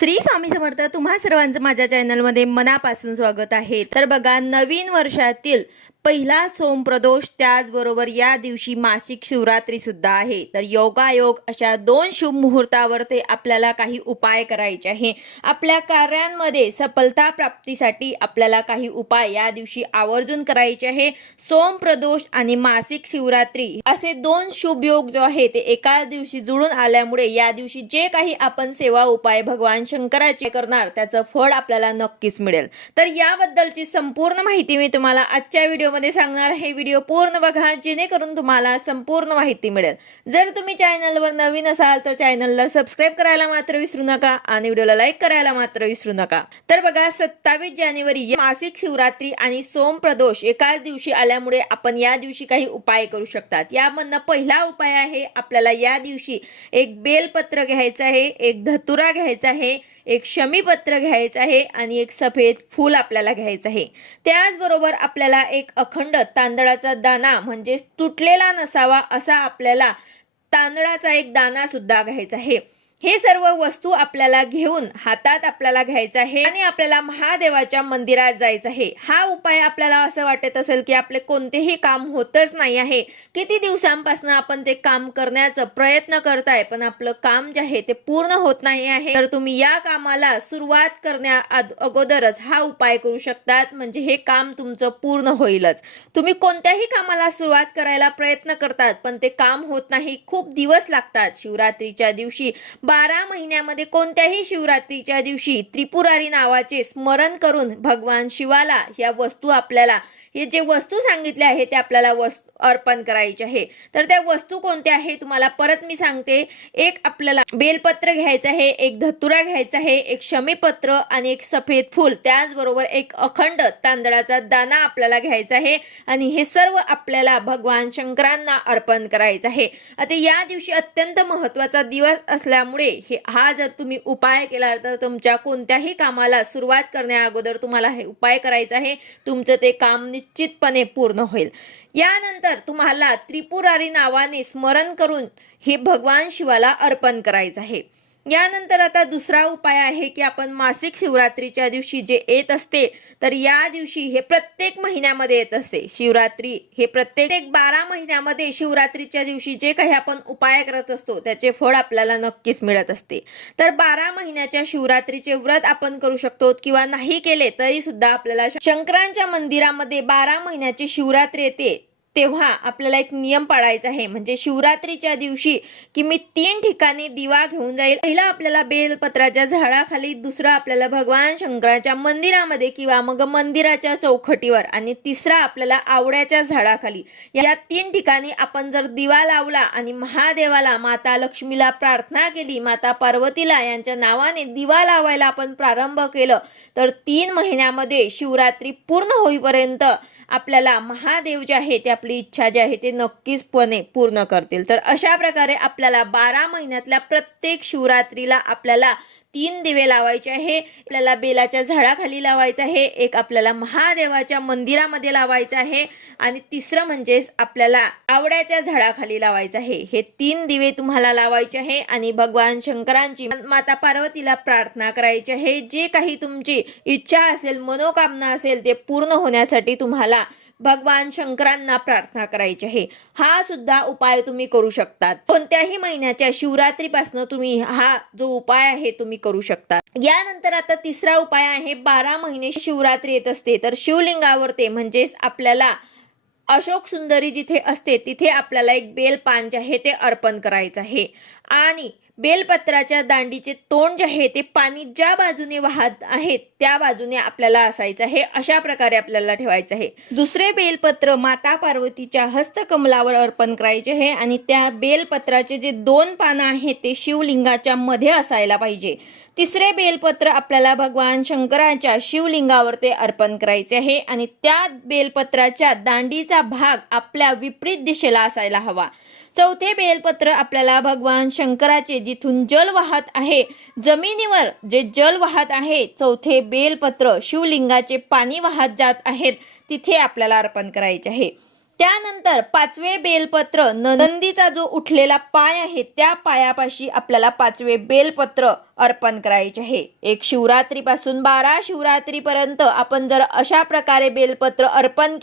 श्री स्वामी समर्थ. तुम्हा सर्वांचं माझ्या चॅनलमध्ये मनापासून स्वागत आहे. तर बघा, नवीन वर्षातील पहिला सोमप्रदोष, त्याचबरोबर या दिवशी मासिक शिवरात्री सुद्धा आहे. तर योगायोग अशा दोन शुभ मुहूर्तावर आपल्याला काही उपाय करायचे आहे. आपल्या कार्यांमध्ये सफलता प्राप्तीसाठी आपल्याला काही उपाय या दिवशी आवर्जून करायचे आहे. सोमप्रदोष आणि मासिक शिवरात्री असे दोन शुभ योग जो आहे ते एकाच दिवशी जुळून आल्यामुळे या दिवशी जे काही आपण सेवा उपाय भगवान शंकराचे करणार त्याचं फळ आपल्याला नक्कीच मिळेल. तर याबद्दलची संपूर्ण माहिती मी तुम्हाला आजच्या व्हिडिओमध्ये सांगणार आहे. व्हिडिओ पूर्ण बघा जेणेकरून तुम्हाला संपूर्ण माहिती मिळेल. जर तुम्ही चॅनलवर नवीन असाल तर चॅनलला सबस्क्राईब करायला मात्र विसरू नका आणि व्हिडिओला लाईक करायला मात्र विसरू नका. तर बघा, 27 जानेवारी मासिक शिवरात्री आणि सोमप्रदोष एकाच दिवशी आल्यामुळे आपण या दिवशी काही उपाय करू शकतात. यामधनं पहिला उपाय आहे, आपल्याला या दिवशी एक बेलपत्र घ्यायचं आहे, एक धतुरा घ्यायचा आहे, एक शमीपत्र घ्यायचं आहे आणि एक सफेद फूल आपल्याला घ्यायचं आहे. त्याचबरोबर आपल्याला एक अखंड तांदळाचा दाणा म्हणजे तुटलेला नसावा असा आपल्याला तांदळाचा एक दाणा सुद्धा घ्यायचा आहे. हे सर्व वस्तू आपल्याला घेऊन हातात आपल्याला घ्यायचं आहे आणि आपल्याला महादेवाच्या मंदिरात जायचं आहे. हा उपाय आपल्याला असं वाटत असेल की आपले कोणतेही काम होतच नाही आहे, किती दिवसांपासून आपण ते काम करण्याचा प्रयत्न करताय पण आपलं काम जे आहे ते पूर्ण होत नाही आहे, तर तुम्ही या कामाला सुरुवात करण्या अगोदरच हा उपाय करू शकतात. म्हणजे हे काम तुमचं पूर्ण होईलच. तुम्ही कोणत्याही कामाला सुरुवात करायला प्रयत्न करतात पण ते काम होत नाही, खूप दिवस लागतात. शिवरात्रीच्या दिवशी 12 महिन्यामध्ये कोणत्याही शिवरात्रीच्या दिवशी त्रिपुरारी नावाचे स्मरण करून भगवान शिवाला या वस्तू आपल्याला हे जे वस्तू सांगितले आहे ते आपल्याला अर्पण करायचे आहे. तर त्या वस्तू कोणत्या आहे तुम्हाला परत मी सांगते. एक आपल्याला बेलपत्र घ्यायचं आहे, एक धतुरा घ्यायचा आहे, एक शमीपत्र आणि एक सफेद फूल, त्याचबरोबर एक अखंड तांदळाचा दाणा आपल्याला घ्यायचा आहे आणि हे सर्व आपल्याला भगवान शंकरांना अर्पण करायचं आहे. आता या दिवशी अत्यंत महत्त्वाचा दिवस असल्यामुळे हा जर तुम्ही उपाय केला तर तुमच्या कोणत्याही कामाला सुरुवात करण्या अगोदर तुम्हाला हे उपाय करायचा आहे. तुमचं ते काम निश्चितपणे पूर्ण होईल. यानंतर तुम्हाला त्रिपुरारी नावाने स्मरण करून हे भगवान शिवाला अर्पण करायचं आहे. यानंतर आता दुसरा उपाय आहे की आपण मासिक शिवरात्रीच्या दिवशी जे येत असते, तर या दिवशी हे प्रत्येक महिन्यामध्ये येत असते. शिवरात्री हे प्रत्येक 12 महिन्यामध्ये शिवरात्रीच्या दिवशी जे काही आपण उपाय करत असतो त्याचे फळ आपल्याला नक्कीच मिळत असते. तर 12 महिन्याच्या शिवरात्रीचे व्रत आपण करू शकतो किंवा नाही केले तरी सुद्धा आपल्याला शंकरांच्या मंदिरामध्ये 12 महिन्याची शिवरात्री येते तेव्हा आपल्याला एक नियम पाळायचा आहे. म्हणजे शिवरात्रीच्या दिवशी की मी 3 ठिकाणी दिवा घेऊन जाईल. पहिला आपल्याला बेलपत्राच्या झाडाखाली, दुसरा आपल्याला भगवान शंकराच्या मंदिरामध्ये किंवा मग मंदिराच्या चौखटीवर आणि तिसरा आपल्याला आवळ्याच्या झाडाखाली. या 3 ठिकाणी आपण जर दिवा लावला आणि महादेवाला, माता लक्ष्मीला प्रार्थना केली, माता पार्वतीला यांच्या नावाने दिवा लावायला आपण प्रारंभ केलं तर 3 महिन्यामध्ये शिवरात्री पूर्ण होईपर्यंत आपल्याला महादेव जे आहे ते आपली इच्छा जी आहे ते नक्कीचपणे पूर्ण करतील. तर अशा प्रकारे आपल्याला 12 महिन्यातल्या प्रत्येक शिवरात्रीला आपल्याला 3 दिवे लावायचे आहे. आपल्याला बेलाच्या झाडाखाली लावायचं आहे, एक आपल्याला महादेवाच्या मंदिरामध्ये लावायचं आहे आणि तिसरं म्हणजेच आपल्याला आवळ्याच्या झाडाखाली लावायचं आहे. हे 3 दिवे तुम्हाला लावायचे आहे आणि भगवान शंकरांची, माता पार्वतीला प्रार्थना करायची आहे. जे काही तुमची इच्छा असेल, मनोकामना असेल ते पूर्ण होण्यासाठी तुम्हाला भगवान शंकरांना प्रार्थना करायची आहे. हा सुद्धा उपाय तुम्ही करू शकतात. कोणत्याही महिन्याच्या शिवरात्रीपासून तुम्ही हा जो उपाय आहे तुम्ही करू शकता. यानंतर आता तिसरा उपाय आहे, 12 महिने शिवरात्री येत असते तर शिवलिंगावर ते म्हणजेच आपल्याला अशोक सुंदरी जिथे असते तिथे आपल्याला एक बेलपान जे आहे ते अर्पण करायचं आहे आणि बेलपत्राच्या दांडीचे तोंड जे आहे ते पाणी ज्या बाजूने वाहत आहे त्या बाजूने आपल्याला असायचं आहे. अशा प्रकारे आपल्याला ठेवायचं आहे. दुसरे बेलपत्र माता पार्वतीच्या हस्तकमलावर अर्पण करायचे आहे आणि त्या बेलपत्राचे जे 2 पानं आहेत ते शिवलिंगाच्या मध्ये असायला पाहिजे. तिसरे बेलपत्र आपल्याला भगवान शंकराच्या शिवलिंगावर ते अर्पण करायचे आहे आणि त्या बेलपत्राच्या दांडीचा भाग आपल्या विपरीत दिशेला असायला हवा. चौथे बेलपत्र आपल्याला भगवान शंकराचे जिथून जल वाहत आहे, जमिनीवर जे जल वाहत आहे, चौथे बेलपत्र शिवलिंगाचे पाणी वाहत जात आहेत तिथे आपल्याला अर्पण करायचे आहे. त्यानंतर 5वे बेलपत्र नंदीचा जो उठलेला पाय आहे त्या पायापाशी आपल्याला 5वे बेलपत्र अर्पण करायचे आहे. एक शिवरात्रीपासून 12 शिवरात्रीपर्यंत आपण जर अशा प्रकारे बेलपत्र अर्पण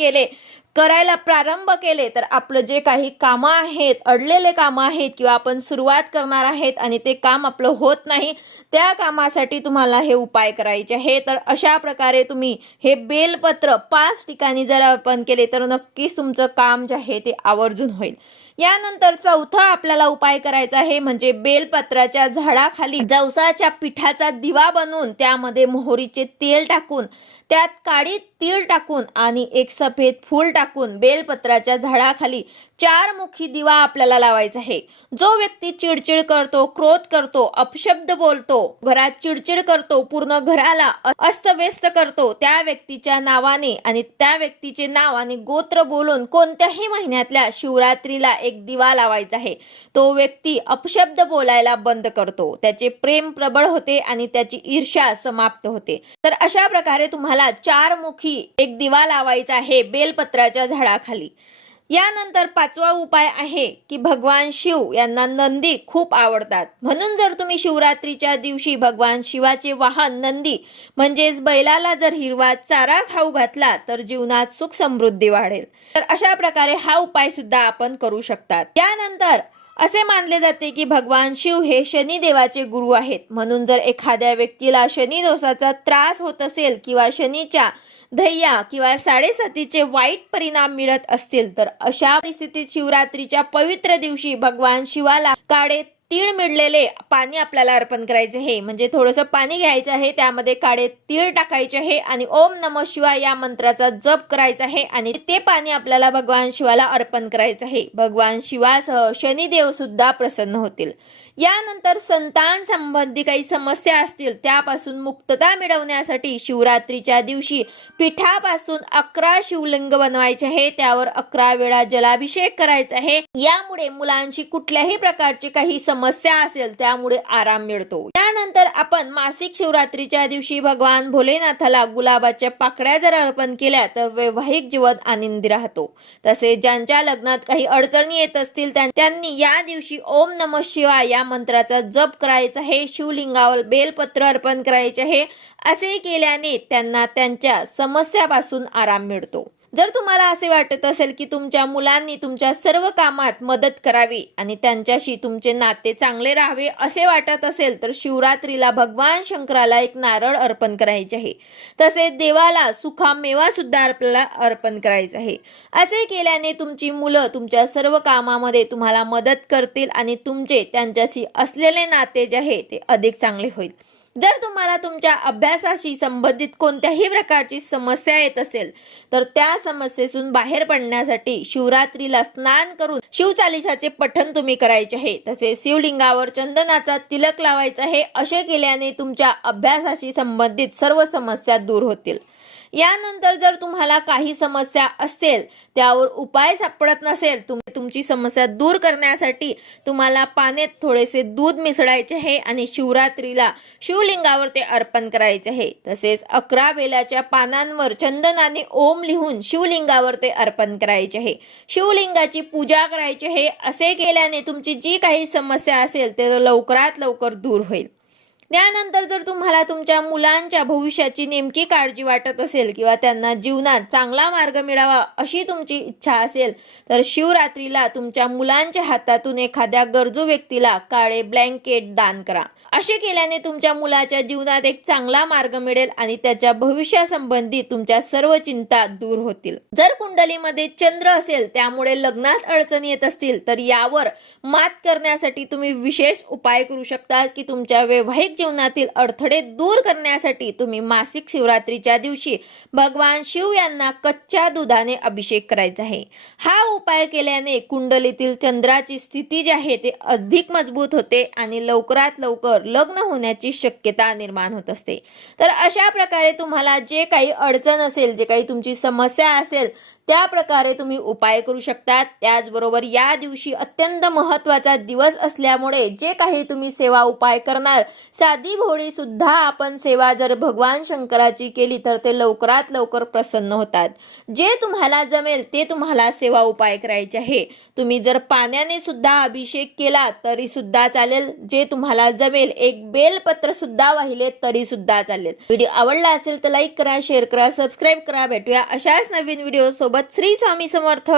करायला प्रारंभ केले तर आपलं जे काही कामं आहेत, अडलेले कामं आहेत किंवा आपण सुरुवात करणार आहेत आणि ते काम आपलं होत नाही, त्या कामासाठी तुम्हाला हे उपाय करायचे आहे. तर अशा प्रकारे तुम्ही हे बेलपत्र 5 ठिकाणी जर अर्पण केले तर नक्कीच तुमचं काम जे आहे ते आवर्जून होईल. यानंतर चौथा आपल्याला उपाय करायचा आहे म्हणजे बेलपत्राच्या झाडाखाली जवसाच्या पिठाचा दिवा बनवून त्यामध्ये मोहरीचे तेल टाकून त्यात काळी तीळ टाकून आणि एक सफेद फूल टाकून बेलपत्राच्या झाडाखाली 4 मुखी दिवा आपल्याला लावायचा आहे. जो व्यक्ती चिडचिड करतो, क्रोध करतो, अपशब्द बोलतो, घरात चिडचिड करतो, पूर्ण घराला अस्तव्यस्त करतो, त्या व्यक्तीच्या नावाने आणि त्या व्यक्तीचे नाव आणि गोत्र बोलून कोणत्याही महिन्यातल्या शिवरात्रीला एक दिवा लावायचा आहे. तो व्यक्ती अपशब्द बोलायला बंद करतो, त्याचे प्रेम प्रबळ होते आणि त्याची ईर्ष्या समाप्त होते. तर अशा प्रकारे तुम्हाला 4 मुखी एक दिवा लावायचा आहे बेलपत्राच्या झाडाखाली. यानंतर 5वा उपाय आहे की भगवान शिव यांना नंदी खूप आवडतात, म्हणून जर तुम्ही शिवरात्रीच्या दिवशी भगवान शिवाचे वाहन नंदी म्हणजेच बैलाला जर हिरवा चारा खाऊ घातला तर जीवनात सुख समृद्धी वाढेल. तर अशा प्रकारे हा उपाय सुद्धा आपण करू शकतात. यानंतर असे मानले जाते की भगवान शिव हे शनिदेवाचे गुरु आहेत, म्हणून जर एखाद्या व्यक्तीला शनी दोषाचा त्रास होत असेल किंवा शनीच्या धैया किंवा 7.5चे वाईट परिणाम मिळत असतील तर अशा परिस्थितीत शिवरात्रीच्या पवित्र दिवशी भगवान शिवाला काळे तीळ मिळलेले पाणी आपल्याला अर्पण करायचे आहे. म्हणजे थोडंसं पाणी घ्यायचं आहे, त्यामध्ये काळे तीळ टाकायचे आहे आणि ओम नमः शिवाय या मंत्राचा जप करायचा आहे आणि ते पाणी आपल्याला भगवान शिवाला अर्पण करायचं आहे. भगवान शिवासह शनिदेव सुद्धा प्रसन्न होतील. यानंतर संतान संबंधी काही समस्या असतील त्यापासून मुक्तता मिळवण्यासाठी शिवरात्रीच्या दिवशी पिठापासून 11 शिवलिंग बनवायचे आहे, त्यावर 11 वेळा जलाभिषेक करायचा आहे. यामुळे मुलांची कुठल्याही प्रकारची काही समस्या असेल त्यामुळे आराम मिळतो. त्यानंतर आपण मासिक शिवरात्रीच्या दिवशी भगवान भोलेनाथाला गुलाबाच्या पाकळ्या जर अर्पण केल्या तर वैवाहिक जीवन आनंदी राहतो. तसेच ज्यांच्या लग्नात काही अडचणी येत असतील त्यांनी या दिवशी ओम नमः शिवाय या मंत्राचा जप करायचा आहे, शिवलिंगावर बेलपत्र अर्पण करायचे आहे. असे केल्याने त्यांना त्यांच्या समस्यापासून आराम मिळतो. जर तुम्हाला असे वाटत असेल की तुमच्या मुलांनी तुमच्या सर्व कामात मदत करावी आणि त्यांच्याशी तुमचे नाते चांगले राहावे असे वाटत असेल तर शिवरात्रीला भगवान शंकराला एक नारळ अर्पण करायचे आहे. तसेच देवाला सुखा मेवा सुद्धा आपल्याला अर्पण करायचा आहे. असे केल्याने तुमची मुलं तुमच्या सर्व कामामध्ये तुम्हाला मदत करतील आणि तुमचे त्यांच्याशी असलेले नाते जे आहे ते अधिक चांगले होईल. जर तुम्हाला तुमच्या अभ्यासाशी संबंधित कोणत्याही प्रकारची समस्या येत असेल तर त्या समस्येतून बाहेर पडण्यासाठी शिवरात्रीला स्नान करून शिवचालीसाचे पठण तुम्ही करायचे आहे. तसेच शिवलिंगावर चंदनाचा तिलक लावायचा आहे. असे केल्याने तुमच्या अभ्यासाशी संबंधित सर्व समस्या दूर होतील. यानंतर जर तुम्हाला काही समस्या असेल त्यावर उपाय सापडत नसेल, तुमची समस्या दूर करण्यासाठी तुम्हाला पाण्यात थोडेसे दूध मिसळायचे आहे आणि शिवरात्रीला शिवलिंगावर ते अर्पण करायचे आहे. तसेच 11 बेलाच्या पानांवर चंदनाने ओम लिहून शिवलिंगावर ते अर्पण करायचे आहे. शिवलिंगाची पूजा करायची आहे. असे केल्याने तुमची जी काही समस्या असेल ते लवकरात लवकर दूर होईल. त्यानंतर जर तुम्हाला तुमच्या मुलांच्या भविष्याची नेमकी काळजी वाटत असेल किंवा त्यांना जीवनात चांगला मार्ग मिळावा अशी तुमची इच्छा असेल तर शिवरात्रीला तुमच्या मुलांच्या हातातून एखाद्या गरजू व्यक्तीला काळे ब्लँकेट दान करा. असे केल्याने तुमच्या मुलाच्या जीवनात एक चांगला मार्ग मिळेल आणि त्याच्या भविष्यासंबंधी तुमच्या सर्व चिंता दूर होतील. जर कुंडलीमध्ये चंद्र असेल त्यामुळे लग्नात अडचणी येत असतील तर यावर मात करण्यासाठी तुम्ही विशेष उपाय करू शकता की तुमच्या वैवाहिक जीवनातील अडथळे दूर करण्यासाठी तुम्ही मासिक शिवरात्रीच्या दिवशी भगवान शिव यांना कच्च्या दुधाने अभिषेक करायचा आहे. हा उपाय केल्याने कुंडलीतील चंद्राची स्थिती जी आहे ते अधिक मजबूत होते आणि लवकरात लवकर लग्न होण्याची शक्यता निर्माण होत असते. तर अशा प्रकारे तुम्हाला जे काही अडचण असेल, जे काही तुमची समस्या असेल त्या प्रकारे तुम्ही उपाय करू शकता। त्याचबरोबर या दिवशी अत्यंत महत्त्वाचा दिवस असल्यामुळे जे काही तुम्ही सेवा उपाय करणार, साधी भोळी सुद्धा आपण सेवा जर भगवान शंकराची केली तर ते लवकरात लवकर प्रसन्न होतात। जे तुम्हाला जमेल ते तुम्हाला सेवा उपाय करायचे आहे। तुम्ही जर पाण्याने सुद्धा अभिषेक केला तरी सुद्धा चालेल, जे तुम्हाला जमेल, एक बेलपत्र सुद्धा वाहिले तरी सुद्धा चालेल। व्हिडिओ आवडला असेल तर लाईक करा, शेअर करा, सबस्क्राईब करा। भेटूया अशाच नवीन व्हिडिओ सोबत। श्री स्वामी समर्थ।